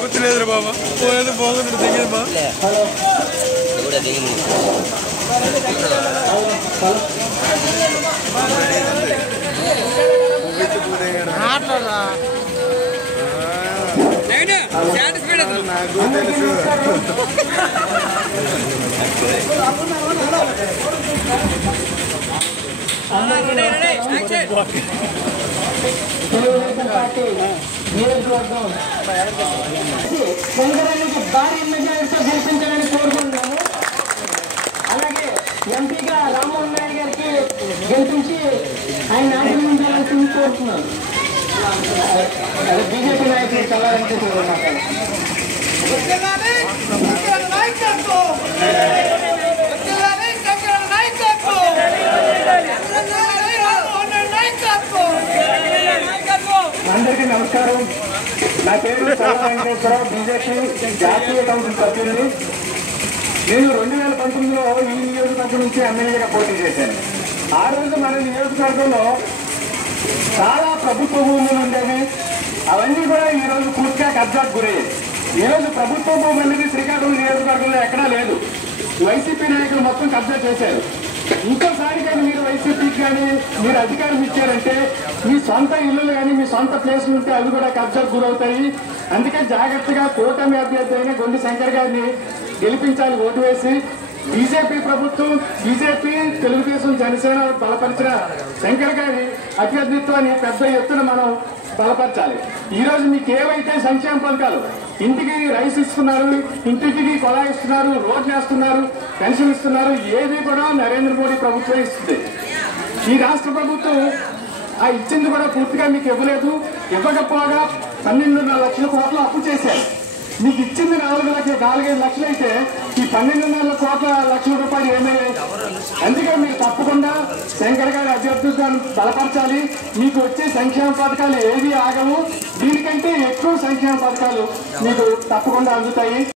గుర్తులేదు బాబా పోయేది బాగుంది దిగింది బా నాకు తెలుసు శంకరానికి భారీ మెజారిటీతో గెలిపించాలని కోరుకుంటున్నాము. అలాగే ఎంపీగా రామ్మోహన్ నాయుడు గారికి గెలిపించి ఆయన ఆశీర్వదించాలని కోరుతున్నాను. బీజేపీ నాయకులు చాలా అందరికీ నమస్కారం. నా పేరు వెంకటేశ్వరరావు, బీజేపీ జాతీయ కౌన్సిల్ సభ్యుడిని. నేను 2019లో ఈ నియోజకవర్గం నుంచి ఎమ్మెల్యేగా పోటీ చేశాను. ఆ రోజు మన నియోజకవర్గంలో చాలా ప్రభుత్వ భూములు ఉండేవి. అవన్నీ కూడా ఈరోజు పూర్తిగా కబ్జాకు గురయ్యాయి. ఈరోజు ప్రభుత్వ భూమి అనేది శ్రీకాకుళం నియోజకవర్గంలో ఎక్కడా లేదు. వైసీపీ నాయకులు మొత్తం కబ్జా చేశారు. ఇంకోసారి కానీ మీరు వైసీపీకి కానీ మీరు అధికారం ఇచ్చారంటే మీ సొంత ఇల్లులు కానీ మీ సొంత ప్లేసులు ఉంటే అవి కూడా కబ్జాకు గురవుతాయి. అందుకే జాగ్రత్తగా కూటమి అభ్యర్థి అయిన గొండి శంకర్ గారిని గెలిపించాలి ఓటు వేసి. బీజేపీ ప్రభుత్వం, బీజేపీ, తెలుగుదేశం, జనసేన బలపరిచిన శంకర్ గారి అభ్యర్థిత్వాన్ని పెద్ద ఎత్తున మనం బలపరచాలి. ఈరోజు మీకు ఏవైతే సంక్షేమ పథకాలు, ఇంటికి రైస్ ఇస్తున్నారు, ఇంటికి కొలాయి ఇస్తున్నారు, రోడ్లు వేస్తున్నారు, పెన్షన్ ఇస్తున్నారు, ఏది కూడా నరేంద్ర మోడీ ప్రభుత్వం ఇస్తుంది. ఈ రాష్ట్ర ప్రభుత్వం ఆ ఇచ్చింది కూడా పూర్తిగా మీకు ఇవ్వలేదు. ఇవ్వకపోగా 12.5 లక్షల కోట్లు అప్పు చేశారు. మీకు ఇచ్చింది 4-5 లక్షలు అయితే ఈ 12.5 లక్షల రూపాయలు ఏమయ్యాయి? అందుకే మీరు తప్పకుండా శంకర్ గారి అభ్యర్థులను బలపరచాలి. మీకు వచ్చే సంక్షేమ పథకాలు ఏవి ఆగవు. దీనికంటే ఎక్కువ సంక్షేమ పథకాలు మీకు తప్పకుండా అందుతాయి.